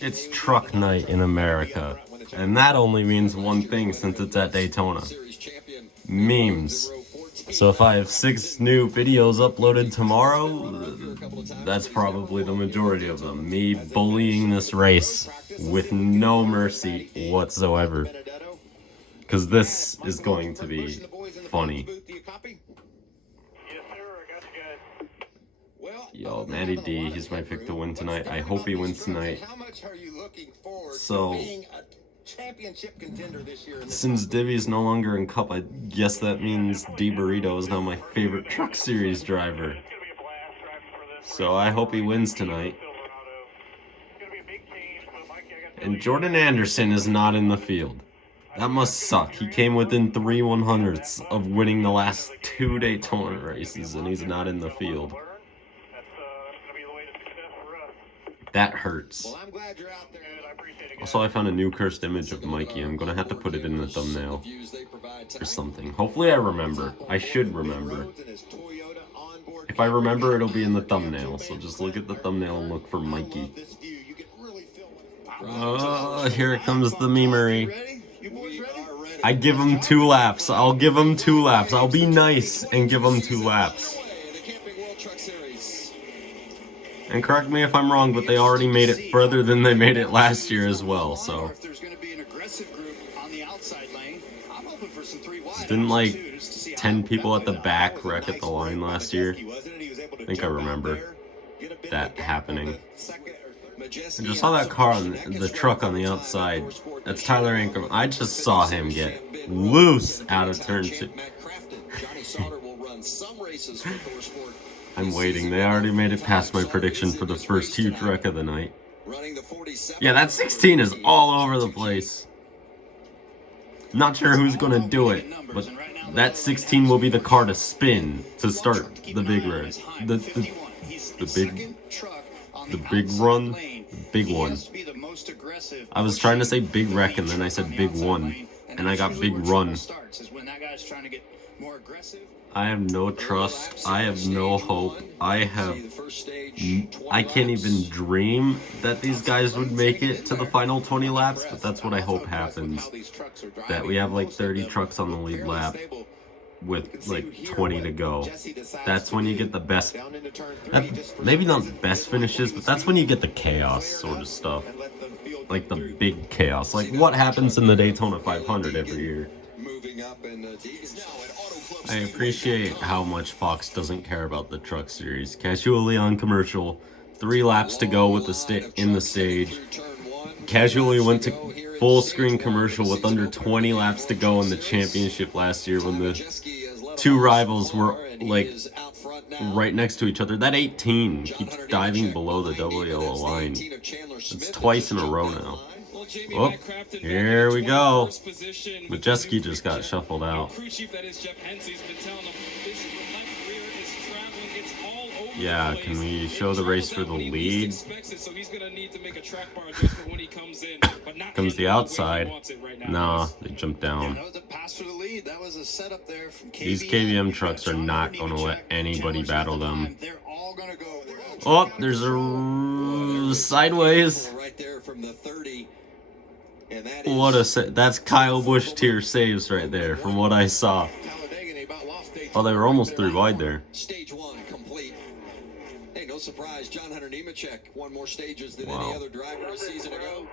It's truck night in America, and that only means one thing since it's at Daytona. Memes. So if I have 6 new videos uploaded tomorrow, that's probably the majority of them. Me bullying this race with no mercy whatsoever. Because this is going to be funny. Yo, Matty D, he's my pick to win tonight. I hope he wins tonight. So, since Divvy is no longer in Cup, I guess that means D Burrito is now my favorite Truck Series driver. So I hope he wins tonight. And Jordan Anderson is not in the field. That must suck. He came within 3 100ths of winning the last 2 Daytona races, and he's not in the field. That hurts. Also, I found a new cursed image of Mikey. I'm gonna have to put it in the thumbnail or something. Hopefully I remember. I should remember. If I remember, it'll be in the thumbnail. So just look at the thumbnail and look for Mikey. Oh, here comes the memery. I give him 2 laps. I'll give him 2 laps. I'll be nice and give him 2 laps. And correct me if I'm wrong, but they already made it further than they made it last year as well, so. Didn't like 10 people at the back wreck at the line last year? I think I remember that happening. I just saw that car on the truck on the outside. That's Tyler Ankrum. I just saw him get loose out of turn 2. I'm waiting. They already made it past my prediction for the first huge wreck of the night. Yeah, that 16 is all over the place. Not sure who's going to do it, but that 16 will be the car to spin to start the big run. The big run? Big one. I was trying to say big wreck and then I said big one. And I got big run. I have no trust. I have no hope. I can't even dream that these guys would make it to the final 20 laps, but that's what I hope happens. That we have like 30 trucks on the lead lap with like 20 to go. That's when you get the best, maybe not the best finishes, but that's when you get the chaos sort of stuff. Like the big chaos. Like what happens in the Daytona 500 every year. I appreciate how much Fox doesn't care about the Truck Series. Casually on commercial, 3 laps to go with the in the stage. Casually went to full screen commercial with under 20 laps to go in the championship last year when the 2 rivals were like right next to each other. That 18 keeps diving below the double yellow line. It's twice in a row now. Oh, here we go. Majeski just got shuffled out. Yeah, can we show the race for the lead? Comes the outside. Nah, they jumped down. These KVM trucks are not going to let anybody battle them. Oh, there's a sideways. What a that's Kyle Busch tier saves right there from what I saw. Oh, they were almost 3 wide there. Stage 1 complete. Hey, no surprise, John Hunter Nemechek won more stages than any other driver a season ago.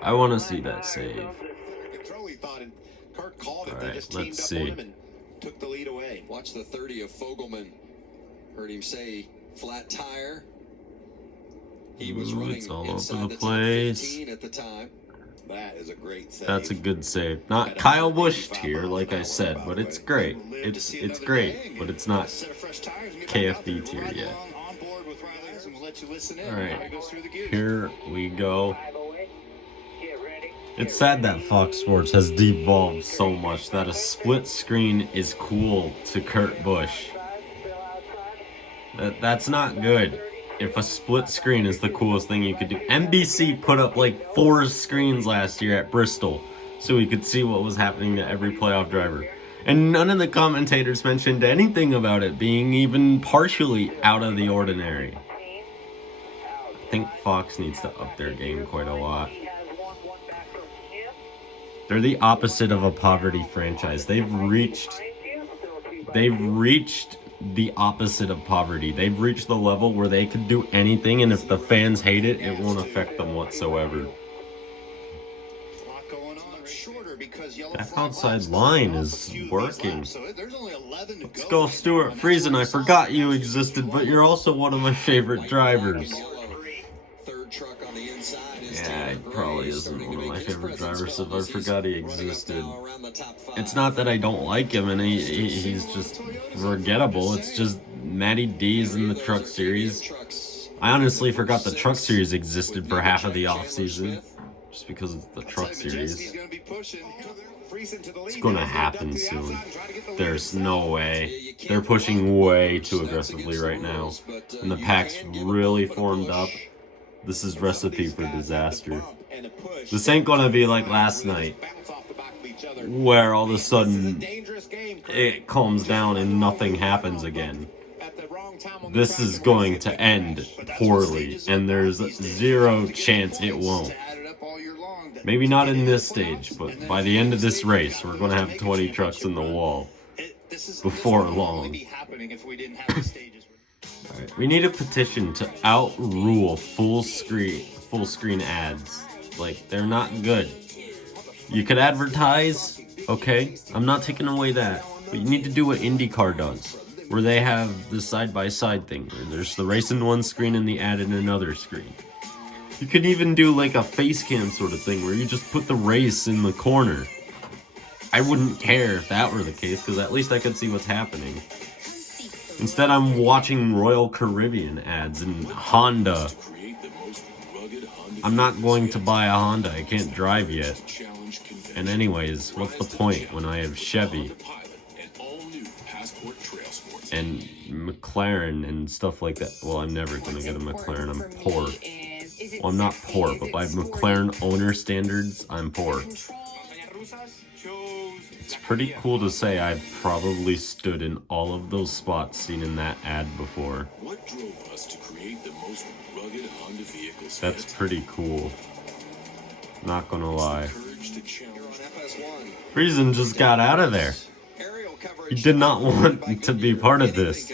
I want to see that save. Alright, let's see. Took the lead away. Watch the 30 of Fogelman. Heard him say flat tire. He was running it's all inside over the place. 15 at the time. That is a great save. That's a good save. Not Kyle Busch tier, like I said, but it's great. It's great, but it's not KFD tier yet. Alright, here we go. It's sad that Fox Sports has devolved so much that a split screen is cool to Kurt Busch. That's not good. If a split screen is the coolest thing you could do. NBC put up like 4 screens last year at Bristol so we could see what was happening to every playoff driver. And none of the commentators mentioned anything about it being even partially out of the ordinary. I think Fox needs to up their game quite a lot. They're the opposite of a poverty franchise. They've reached the opposite of poverty. They've reached the level where they could do anything, and if the fans hate it, it won't affect them whatsoever. That outside line is working. Let's go, Stuart Friesen. I forgot you existed, but you're also one of my favorite drivers. Yeah, he probably isn't one of my favorite drivers if I forgot he existed. It's not that I don't like him and he's just forgettable. It's just Matty D's in the Truck Series. I honestly forgot the Truck Series existed for half of the offseason. Just because it's the Truck Series. It's gonna happen soon. There's no way. They're pushing way too aggressively right now. And the pack's really formed up. This is recipe for disaster. This ain't gonna be like last night, where all of a sudden it calms down and nothing happens again. This is going to end poorly, and there's zero chance it won't. Maybe not in this stage, but by the end of this race, we're going to have 20 trucks in the wall before long. Alright, we need a petition to outrule full screen ads. Like, they're not good. You could advertise, okay, I'm not taking away that, but you need to do what IndyCar does, where they have the side-by-side thing, where there's the race in one screen and the ad in another screen. You could even do like a face cam sort of thing where you just put the race in the corner. I wouldn't care if that were the case, because at least I could see what's happening. Instead, I'm watching Royal Caribbean ads and Honda. I'm not going to buy a Honda. I can't drive yet. And anyways, what's the point when I have Chevy and McLaren and stuff like that? Well, I'm never going to get a McLaren. I'm poor. Well, I'm not poor, but by McLaren owner standards, I'm poor. It's pretty cool to say I've probably stood in all of those spots seen in that ad before. That's pretty cool. Not gonna lie. Friesen just got out of there. He did not want to be part of this.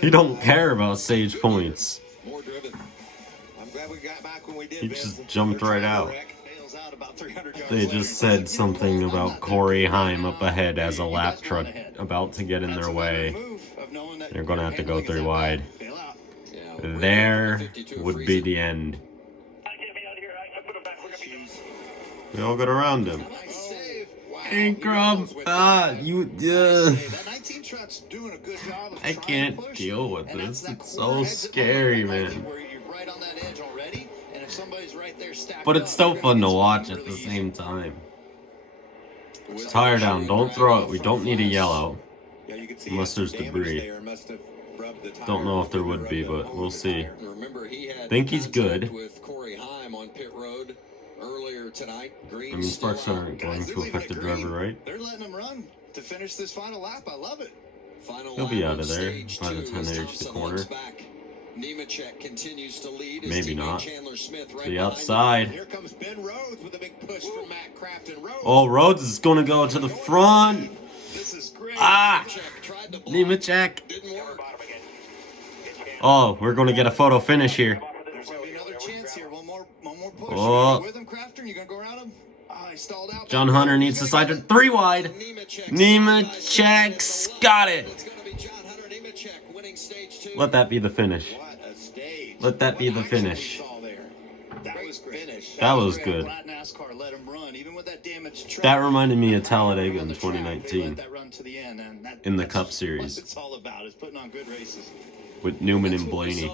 He don't care about Sage points. He just jumped right out. They just said something about Corey Haim up ahead as a lap truck about to get in their way. They're gonna have to go 3 wide. There would be the end. We all got around him. Ingram, I can't deal with this. It's so scary, man. But it's so fun to watch at the same time. Tire down, don't throw it. We don't need a yellow. Unless there's debris. Don't know if there would be, but we'll see. Think he's good. I mean, sparks aren't going to affect the driver, right? They're letting him run to finish this final lap. I love it. He'll be out of there by the time they reach the corner. Maybe not. To the outside. Here comes Ben Rhodes with a big push from Matt Craft and Rhodes. Oh, Rhodes is going to go to the front. This is great. Ah! Nemechek. Oh, we're going to get a photo finish here. There's going to be another chance here. One more push. Oh. With him, Crafter? You going to go around him? Oh, he stalled out. John Hunter needs to side to 3 wide. Nemechek's got it. Let that be the finish. Let that be the finish. That was good. That reminded me of Talladega in 2019 in the Cup Series with Newman and Blaney.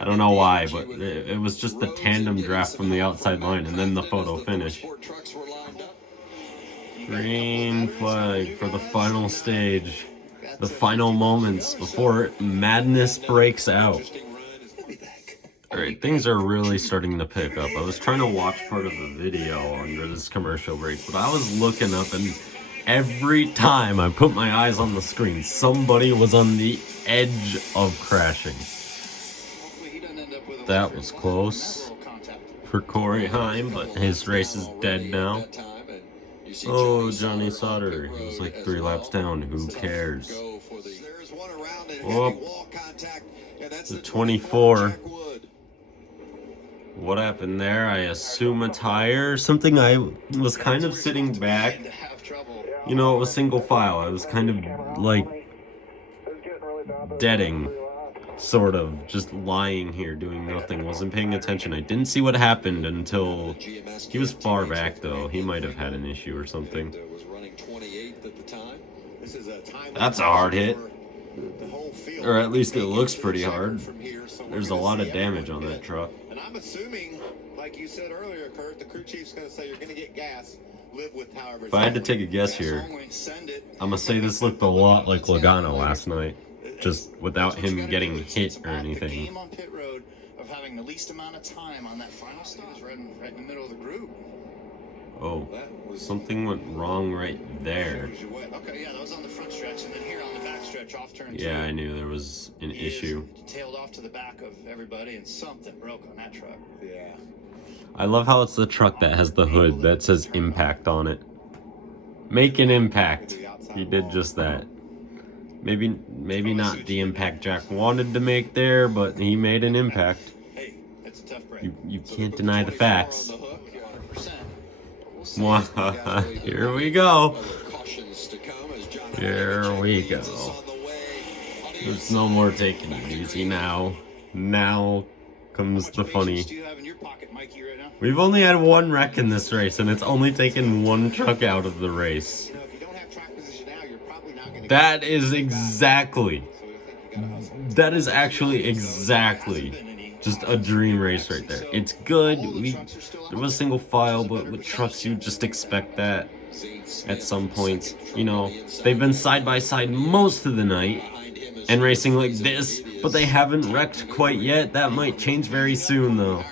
I don't know why, but it was just the tandem draft from the outside line and then the photo finish. Green flag for the final stage. The final moments before madness breaks out. Alright, things are really starting to pick up. I was trying to watch part of the video under this commercial break, but I was looking up and every time I put my eyes on the screen, somebody was on the edge of crashing. That was close for Corey Heim, but his race is dead now. Oh, Johnny Sauter. He was like 3 laps down. Who cares? Oh, the 24. What happened there? I assume a tire. Something I was kind of sitting back. You know, it was single file. I was kind of like deading. Sort of. Just lying here doing nothing. Wasn't paying attention. I didn't see what happened until... He was far back though. He might have had an issue or something. That's a hard hit. Or at least it looks pretty hard. There's a lot of damage on that truck. And I'm assuming, like you said earlier, Kurt, the crew chief's going to say you're going to get gas. Live with however. If I had to take a guess here, I'm going to say this looked a lot like Logano last night. Just without him getting hit or anything. On pit road of having the least amount of time on that final stop, right in the middle of the group. Oh, something went wrong right there. Okay, yeah, that was on the front stretch, and then here on the back stretch off turn 2. Yeah, I knew there was an issue. Tailed off to the back of everybody, and something broke on that truck. Yeah. I love how it's the truck that has the hood that says impact on it. Make an impact. He did just that. Maybe not the impact Jack wanted to make there, but he made an impact. Hey, that's a tough break. You can't deny the facts. Here we go. Here we go. There's no more taking it easy now. Now comes the funny. We've only had 1 wreck in this race, and it's only taken 1 truck out of the race. That is actually exactly just a dream race right there. It's good. There was single file, but with trucks, you just expect that at some points. You know, they've been side by side most of the night and racing like this, but they haven't wrecked quite yet. That might change very soon, though.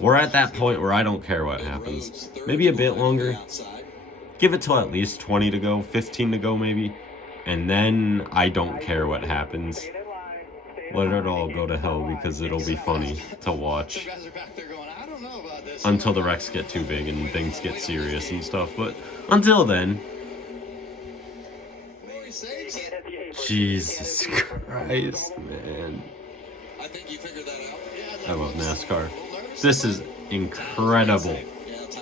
We're at that point where I don't care what happens. Maybe a bit longer. Give it till at least 20 to go, 15 to go maybe. And then I don't care what happens. Let it all go to hell because it'll be funny to watch. Until the wrecks get too big and things get serious and stuff. But until then... Jesus Christ, man. I love NASCAR. This is incredible.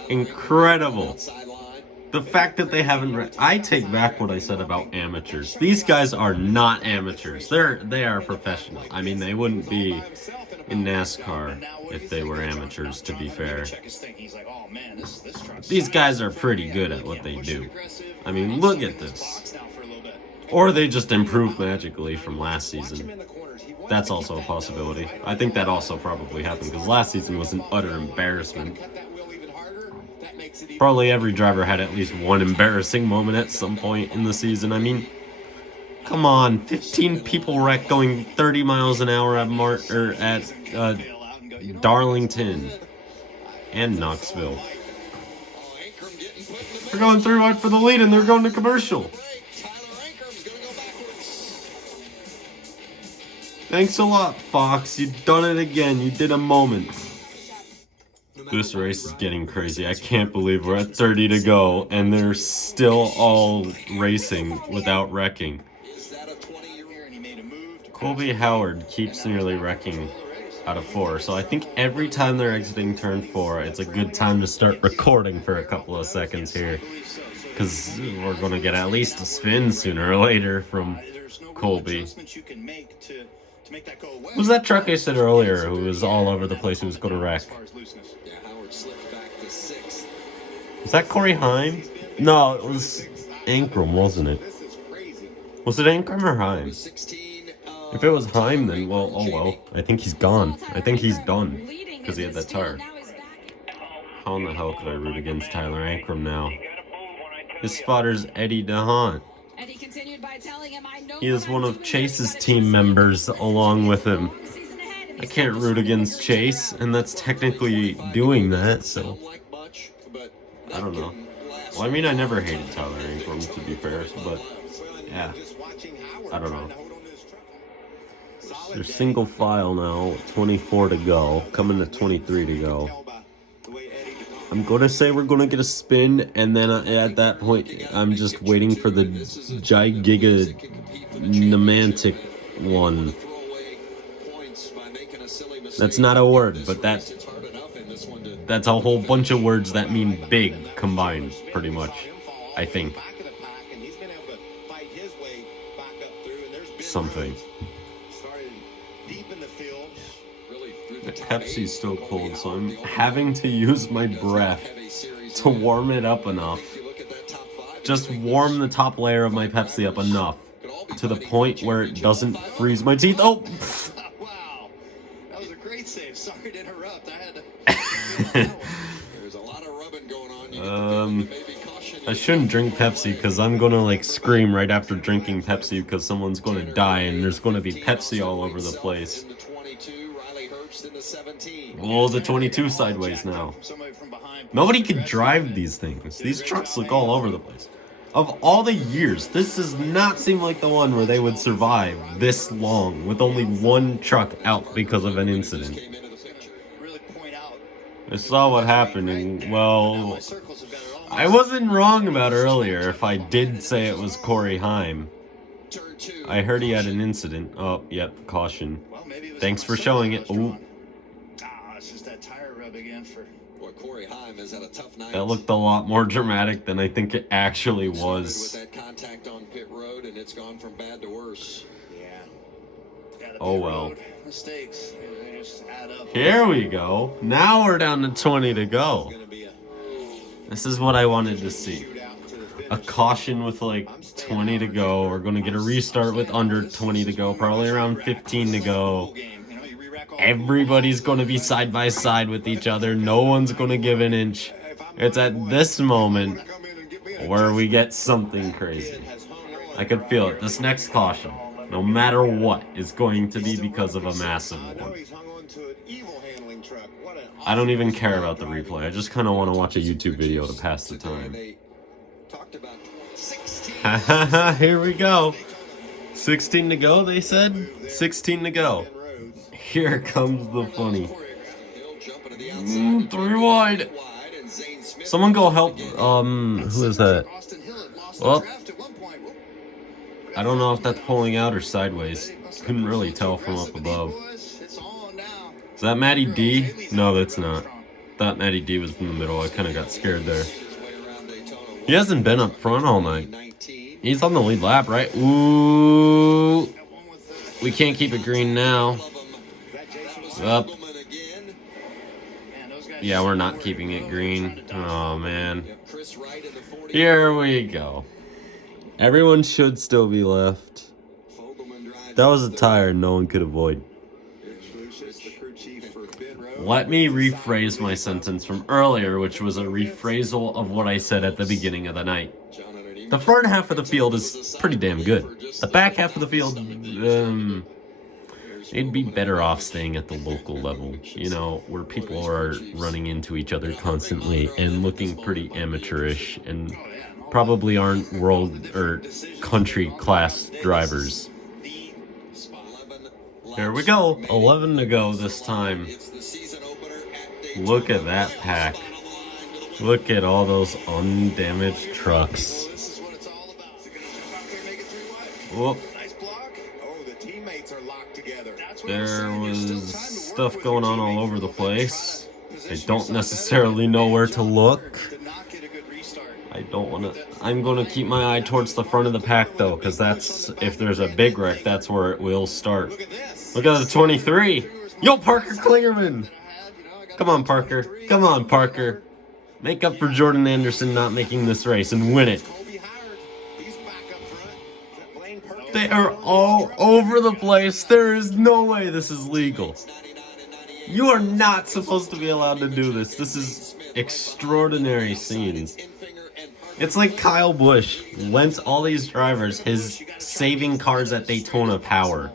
Incredible. The fact that they haven't... I take back what I said about amateurs. These guys are not amateurs. They are professional. I mean, they wouldn't be in NASCAR if they were amateurs, to be fair. These guys are pretty good at what they do. I mean, look at this. Or they just improved magically from last season. That's also a possibility. I think that also probably happened because last season was an utter embarrassment. Probably every driver had at least one embarrassing moment at some point in the season. I mean, come on, 15 people wrecked going 30 miles an hour at Darlington and Knoxville. They're going 3 wide for the lead and they're going to commercial. Thanks a lot, Fox. You've done it again. You did a moment. This race is getting crazy. I can't believe we're at 30 to go and they're still all racing without wrecking. Colby Howard keeps nearly wrecking out of 4, so I think every time they're exiting turn 4, it's a good time to start recording for a couple of seconds here. Because we're going to get at least a spin sooner or later from Colby. Was that truck I said earlier who was all over the place who was going to wreck? Was that Corey Heim? No, it was Ankrum, wasn't it? Was it Ankrum or Heim? If it was Heim, then, well, oh well. I think he's gone. I think he's done. Because he had that tire. How in the hell could I root against Tyler Ankrum now? His spotter's Eddie DeHaan. He is one of Chase's team members along with him. I can't root against Chase, and that's technically doing that, so... I don't know. Well, I mean, I never hated Tyler Ankrum, to be fair, but... Yeah. I don't know. They're single file now, 24 to go, coming to 23 to go. I'm going to say we're going to get a spin, and then at that point, I'm just waiting for the gigantic one. That's not a word, but that's a whole bunch of words that mean big combined, pretty much, I think. Something. The Pepsi's still cold, so I'm having to use my breath to warm it up enough. Just warm the top layer of my Pepsi up enough to the point where it doesn't freeze my teeth. Oh! Wow, that was a great save. Sorry to interrupt. I had to. There's a lot of rubbing going on. I shouldn't drink Pepsi because I'm gonna like scream right after drinking Pepsi because someone's gonna die and there's gonna be Pepsi all over the place. Oh, the 22 sideways now. Nobody can drive these things. These trucks look all over the place. Of all the years, this does not seem like the one where they would survive this long with only one truck out because of an incident. I saw what happened, and well, I wasn't wrong about earlier if I did say it was Corey Haim. I heard he had an incident. Oh, yep, caution. Thanks for showing it. Ooh. It's just that tire rub again for. Boy, Corey Haim has had a tough night. That looked a lot more dramatic than I think it actually was. With that contact on pit road, and it's gone from bad to worse. Yeah. Oh well. Mistakes. They just add up. Here we go. Now we're down to 20 to go. This is what I wanted to see. A caution with like 20 to go. We're going to get a restart with under 20 to go. Probably around 15 to go. Everybody's going to be side by side with each other. No one's going to give an inch. It's at this moment where we get something crazy. I could feel it. This next caution, no matter what, is going to be because of a massive one. I don't even care about the replay. I just kind of want to watch a YouTube video to pass the time. Haha, here we go. 16 to go, they said? 16 to go. Here comes the funny. 3 wide. Someone go help, who is that? Well, I don't know if that's pulling out or sideways. Couldn't really tell from up above. Is that Matty D? No, that's not. Thought Matty D was in the middle. I kind of got scared there. He hasn't been up front all night. He's on the lead lap, right? Ooh. We can't keep it green now. Up. Yeah, we're not keeping it green. Oh, man. Here we go. Everyone should still be left. That was a tire no one could avoid. Let me rephrase my sentence from earlier, which was a rephrasal of what I said at the beginning of the night. The front half of the field is pretty damn good. The back half of the field, it'd be better off staying at the local level, you know, where people are running into each other constantly and looking pretty amateurish and probably aren't world or country class drivers. Here we go, 11 to go this time. Look at that pack. Look at all those undamaged trucks. Whoop. There was stuff going on all over the place. I don't necessarily know where to look. I don't want to. I'm going to keep my eye towards the front of the pack though, because that's, if there's a big wreck, that's where it will start. Look at the 23. Yo, Parker Klingerman. Come on, Parker. Come on, Parker. Make up for Jordan Anderson not making this race and win it. They are all over the place. There is no way this is legal. You are not supposed to be allowed to do this. This is extraordinary scenes. It's like Kyle Busch lent all these drivers his saving cars at Daytona power.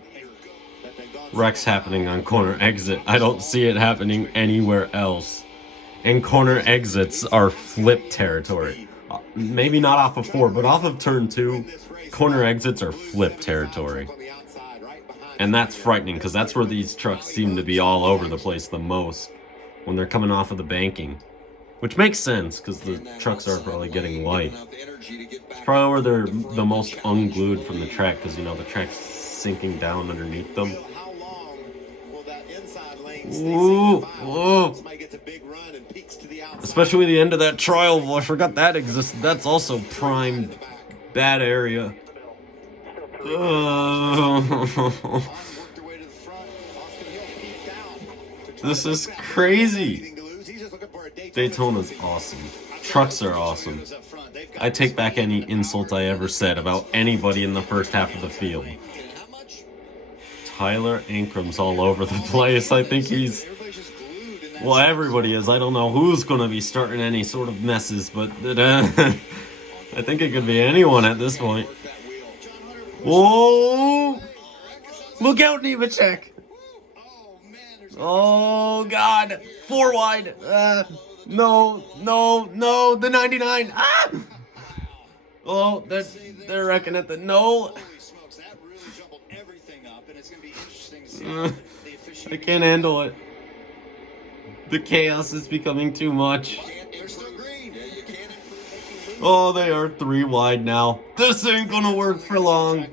Wrecks happening on corner exit. I don't see it happening anywhere else. And corner exits are flip territory. Maybe not off of 4, but off of turn 2, corner exits are flip territory. And that's frightening, because that's where these trucks seem to be all over the place the most, when they're coming off of the banking. Which makes sense, because the trucks are probably getting light. It's probably where they're the most unglued from the track, because, you know, the track's sinking down underneath them. How long will that inside lane Ooh, whoa. Somebody gets a big run and peeks to the outside. Especially the end of that trial, I forgot that existed. That's also prime bad area. This is crazy. Daytona's awesome. Trucks are awesome. I take back any insult I ever said about anybody in the first half of the field. Tyler Ankram's all over the place. I think he's... Well, everybody is. I don't know who's going to be starting any sort of messes, but I think it could be anyone at this point. Whoa! Look out, Nemechek! Oh, God. 4 wide. No, the 99. Ah! Oh, they're wrecking at the no. I can't handle it. The chaos is becoming too much. Oh, they are 3 wide now. This ain't gonna work for long.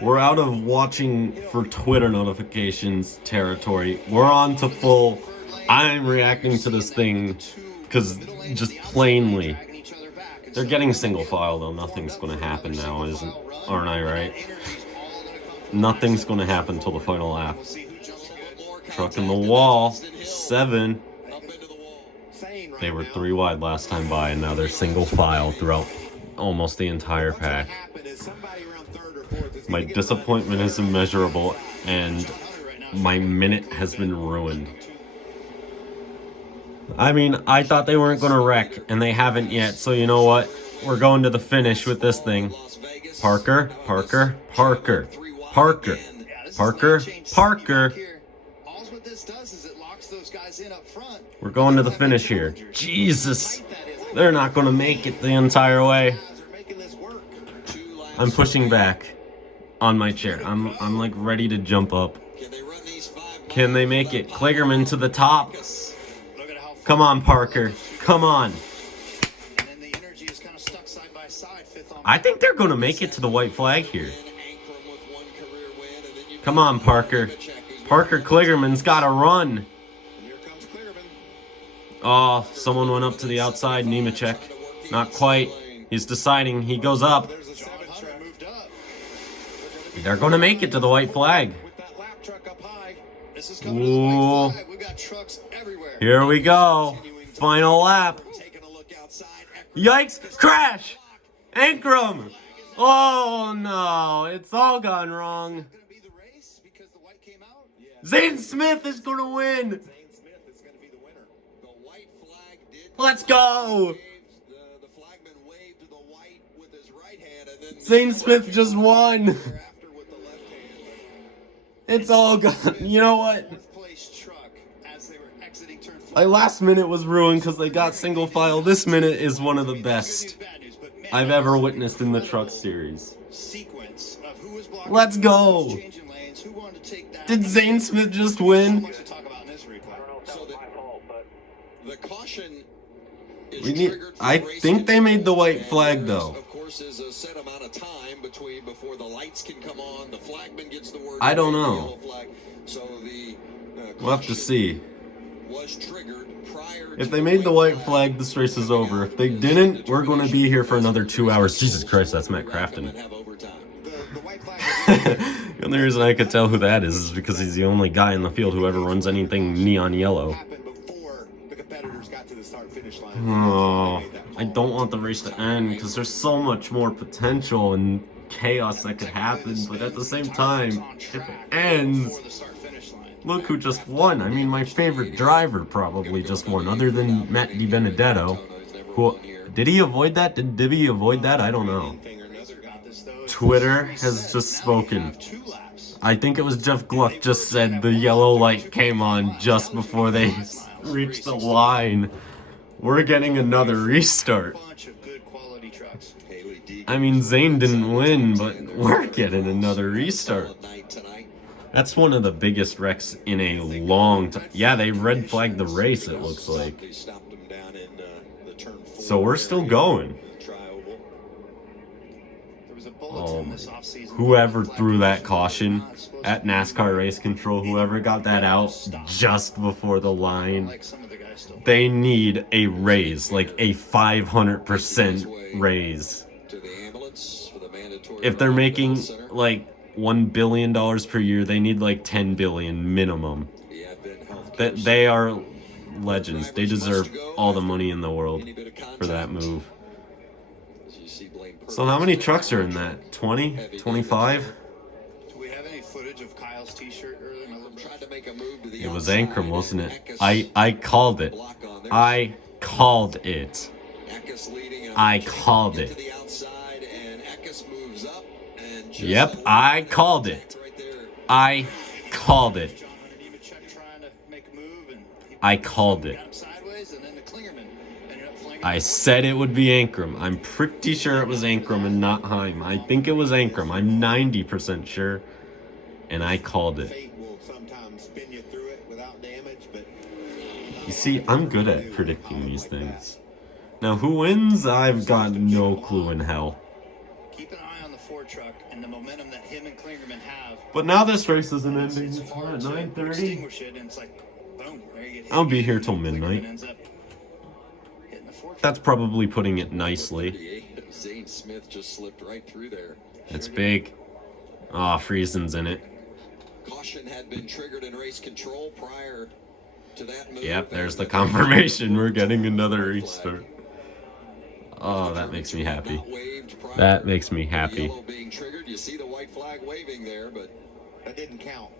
We're out of watching for Twitter notifications territory. We're on to full. I'm reacting to this thing because just plainly. They're getting single file though. Nothing's gonna happen now, aren't I right? Nothing's gonna happen till the final lap. Truck in the wall. 7. They were 3 wide last time by, and now they're single file throughout almost the entire pack. My disappointment is immeasurable, and my minute has been ruined. I mean, I thought they weren't going to wreck, and they haven't yet, so you know what? We're going to the finish with this thing. Parker. We're going to the finish here. Jesus! They're not going to make it the entire way. I'm pushing back on my chair. I'm like ready to jump up. Can they make it? Kligerman to the top. Come on, Parker. Come on. I think they're going to make it to the white flag here. Come on, Parker. Parker Kligerman's got to run. Oh, someone went up to the outside. Nemechek. Not quite. He's deciding. He goes up. They're going to make it to the white flag. Ooh. Here we go. Final lap. Yikes! Crash! Ankrum! Oh no, it's all gone wrong. Zane Smith is going to win. Let's go! Zane Smith just won. It's all gone. You know what? My last minute was ruined because they got single file. This minute is one of the best I've ever witnessed in the Truck Series. Let's go! Did Zane Smith just win? I think they made the white flag though. I don't know. We'll have to see. If they made the white flag, this race is over. If they didn't, we're going to be here for another 2 hours. Jesus Christ, that's Matt Crafton. The only reason I could tell who that is because he's the only guy in the field who ever runs anything neon yellow. Oh, I don't want the race to end because there's so much more potential and chaos that could happen, but at the same time, if it ends, look who just won. I mean, my favorite driver probably just won, other than Matt DiBenedetto. Who, did he avoid that? Did Dibby avoid that? I don't know. Twitter has just spoken. I think it was Jeff Gluck just said the yellow light came on just before they reached the line. We're getting another restart. I mean, Zane didn't win, but we're getting another restart. That's one of the biggest wrecks in a long time. Yeah, they red flagged the race, it looks like. So we're still going. Whoever threw that caution at NASCAR race control, whoever got that out just before the line, they need a raise, like a 500% raise. If they're making like $1 billion per year, they need like 10 billion minimum. That they are legends. They deserve all the money in the world for that move. So how many trucks are in that? 20? 25? Do we have any footage of Kyle's t-shirt earlier? It was Ankrum, wasn't it? I called it. I called it. I called it. Yep, I called it. I called it. I called it. I said it would be Ankrum. I'm pretty sure it was Ankrum and not Heim. I think it was Ankrum. I'm 90% sure. And I called it. You see, I'm good at predicting these things. Now, who wins? I've got no clue in hell. Keep an eye on the Ford truck and the momentum that him and Klingerman have. But now this race isn't ending. It's at 9:30. I'll be here till midnight. That's probably putting it nicely. Zane Smith just slipped right through there. It's big. Ah, Friesen's in it. Caution had been triggered in race control prior to that move. Yep, there's the confirmation. We're getting another restart. Oh, that makes me happy. That makes me happy. Yellow being triggered. You see the white flag waving there, but That didn't count.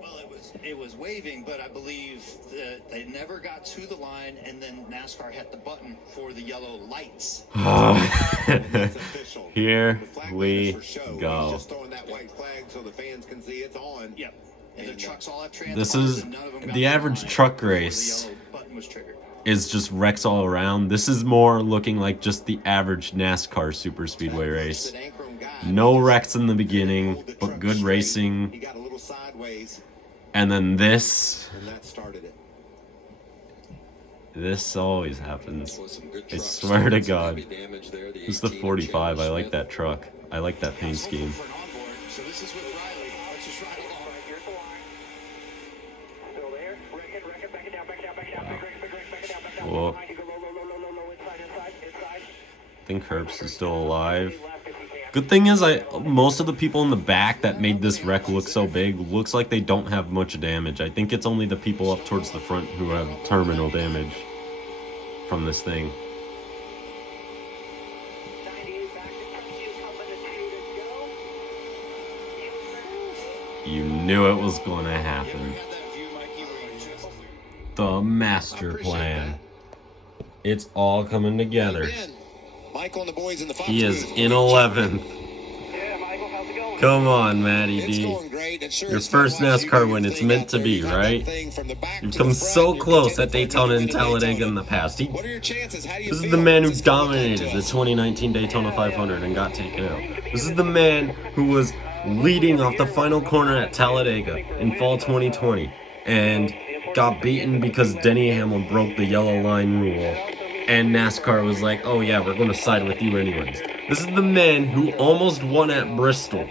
Well, it was waving, but I believe that they never got to the line, and then NASCAR hit the button for the yellow lights. It's official. Here The flag we was for show. He's go. just throwing that white flag so the fans can see it's on. Yep. And the trucks all have This is the average truck race. The yellow button was triggered. Is just wrecks all around. This is more looking like just the average NASCAR super speedway race. No wrecks in the beginning, but good racing. He got a little sideways, And then this. and that started it. This always happens. was some good I trucks. swear to Some God. heavy damage there. This is the 18 45. I Chandler like Smith. that truck. I like that paint scheme. For an onboard, so this is with Riley. Let's just ride along. Here's the line. Still there. Wreck it, back it down, back it down, back it down. Back it down, back it down. Whoa. Behind you, go low, inside. I think Herbst is still alive. Good thing is, most of the people in the back that made this wreck look so big looks like they don't have much damage. I think it's only the people up towards the front who have terminal damage from this thing. 98 back to front, you coming to 2 to go. You knew it was going to happen. Had that view, Mikey, where you just The master plan. It's all coming together. Michael and the boys in the He is in 11th. Yeah, Michael, how's it going? Come on, Matty It's D. going great. And sure, Your it's not first watching you NASCAR do win. your It's thing meant out to there. be, You got that right? thing from the back You've to come the so front. You're close at contending for Daytona a and win at Talladega in the past. What are your chances? How do you This is feel? the man who What's going on dominated to the us? 2019 Daytona 500 and got taken out. This is the man who was leading off the final corner at Talladega in fall 2020 and got beaten because Denny Hamlin broke the yellow line rule. And NASCAR was like, oh yeah, we're going to side with you anyways. This is the man who almost won at Bristol.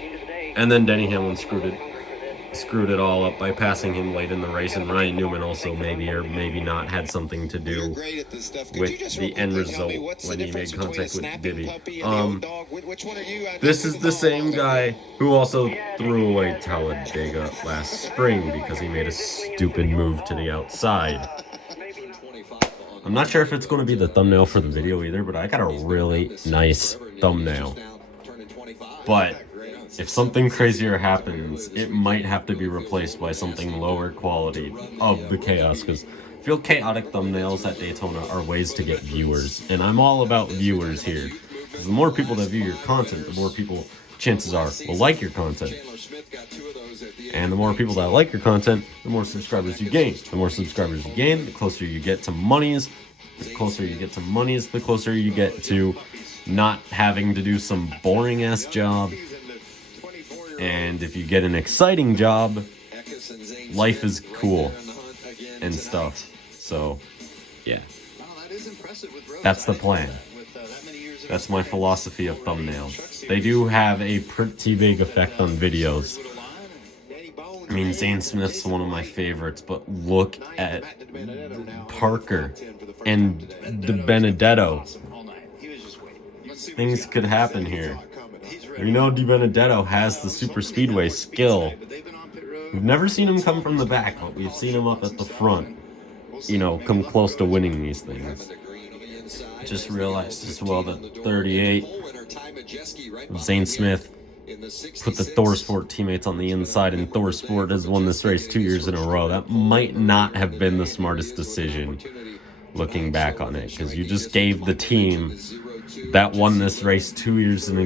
And then Denny Hamlin screwed it all up by passing him late in the race, and Ryan Newman also maybe or maybe not had something to You're do great at this stuff. Could with you just the real end quickly tell result me what's the when he difference made between a contact with snapping Bibby. puppy and the old dog? Which one are you? I This think is we the can all same agree. guy who also threw away Talladega last spring because he made a stupid move to the outside. I'm not sure if it's going to be the thumbnail for the video either, but I got a really nice thumbnail. But if something crazier happens, it might have to be replaced by something lower quality of the chaos, because I feel chaotic thumbnails at Daytona are ways to get viewers, and I'm all about viewers here. Because the more people that view your content, the more people, chances are, will like your content. And the more people that like your content, the more subscribers you gain. The more subscribers you gain, the closer you get to monies. The closer you get to monies, the closer you get to not having to do some boring ass job. And if you get an exciting job, life is cool and stuff. So, yeah. That's the plan. That's my philosophy of thumbnails. They do have a pretty big effect on videos. I mean, Zane Smith's one of my favorites, but look at Parker and De Benedetto. Things could happen here. We know De Benedetto has the super speedway skill. We've never seen him come from the back, but we've seen him up at the front, you know, come close to winning these things. Just realized as well that 38, Zane Smith put the ThorSport teammates on the inside, and ThorSport has won this race 2 years in a row. That might not have been the smartest decision looking back on it, because you just gave the team that won this race 2 years in a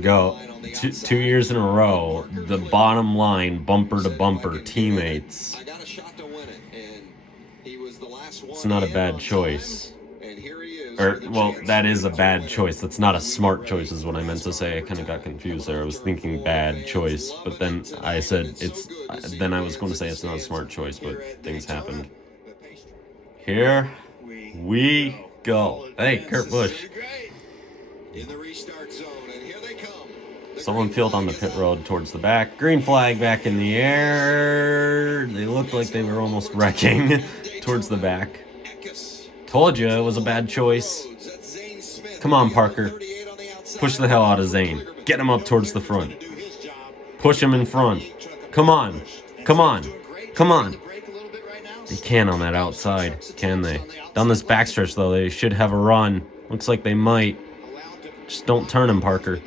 row, the bottom line, bumper to bumper teammates. It's not a bad choice. Or, well, that is a bad choice. That's not a smart choice is what I meant to say. I kind of got confused there. I was thinking bad choice, but then I said then I was going to say it's not a smart choice, but things happened. Here we go. Hey, Kurt Busch. Someone peeled on the pit road towards the back. Green flag back in the air. They looked like they were almost wrecking towards the back. Told you it was a bad choice. Come on, Parker. Push the hell out of Zane. Get him up towards the front. Push him in front. Come on. Come on. Come on. They can't on that outside, can they? Down this backstretch, though, they should have a run. Looks like they might. Just don't turn him, Parker.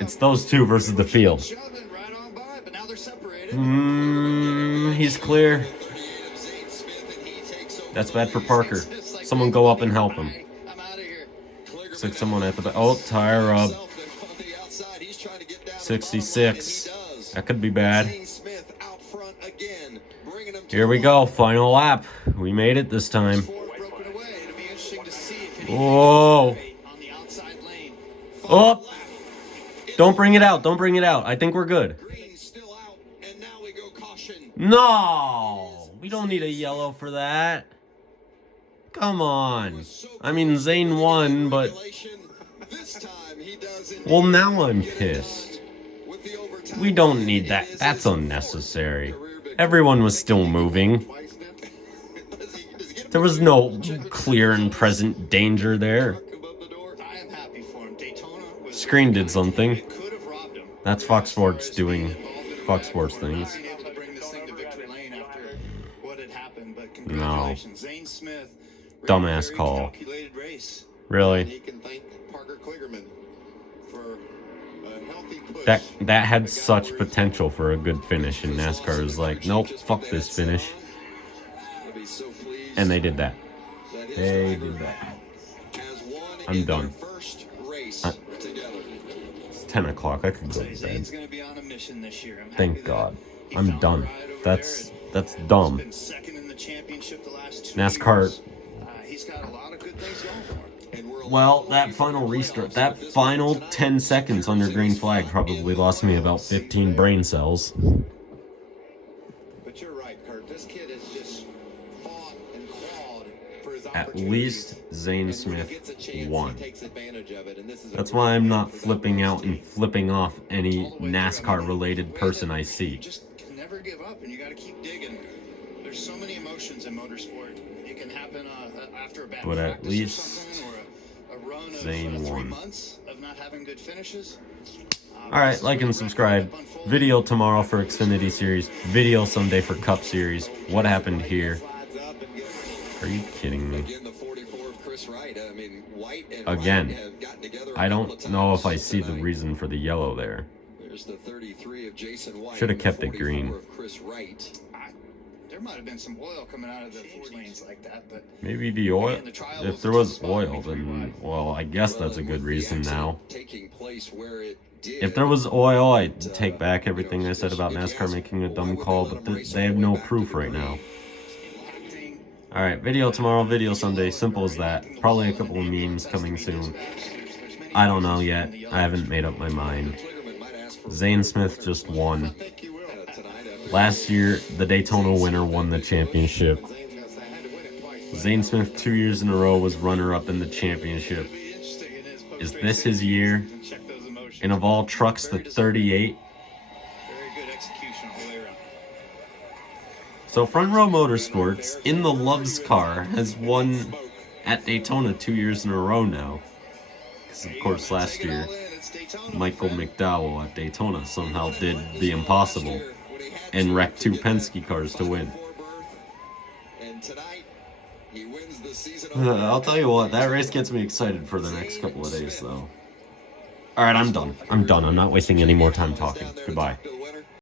It's those two versus the field. He's clear. That's bad for Parker. Someone go up and help him. Looks like someone at the back. Oh, tire rub. 66. That could be bad. Here we go. Final lap. We made it this time. Whoa. Oh. Don't bring it out. Don't bring it out. I think we're good. No. We don't need a yellow for that. Come on. I mean, Zane won, but... Well, now I'm pissed. We don't need that. That's unnecessary. Everyone was still moving. There was no clear and present danger there. Screen did something. That's Fox Sports doing Fox Sports things. No. Dumbass call. Really? That had such potential for a good finish, and NASCAR is like, nope, fuck this finish. And they did that. They did that. I'm done. It's 10 o'clock. I could go to bed. Thank God. I'm done. That's dumb. NASCAR. Well, that final restart, that final 10 seconds under green flag probably lost me about 15 brain cells. But you're right, Kurt. This kid has just fought and clawed for his At least Zane Smith won. he takes advantage of it, and this is That's why I'm not flipping out and flipping off any NASCAR-related person I see. You just can never give up, and you got to keep digging. There's so many emotions in motorsport. It can happen after a bad But at practice least or something, or a run of Zane 3 won. months of not having good finishes. Alright, like and subscribe. Video tomorrow for Xfinity Series. Video Sunday for Cup Series. What happened here? Are you kidding me? Again, I don't know if I see the reason for the yellow there. Should have kept it green. There might have been some oil coming out of the forward lanes like that, but Maybe the oil? If there was oil, then, well, I guess that's a good reason now. If there was oil, I'd take back everything I said about NASCAR making a dumb call, but they have no proof right now. Alright, video tomorrow, video Sunday, simple as that. Probably a couple of memes coming soon. I don't know yet. I haven't made up my mind. Zane Smith just won. Last year, the Daytona winner won the championship. Zane Smith 2 years in a row was runner-up in the championship. Is this his year? And of all trucks, the 38. Very good execution all the way around. So Front Row Motorsports, in the Loves car, has won at Daytona 2 years in a row now. Because of course last year, Michael McDowell at Daytona somehow did the impossible and wrecked 2 Penske cars to win. I'll tell you what, that race gets me excited for the next couple of days though. Alright, I'm done. I'm not wasting any more time talking. Goodbye.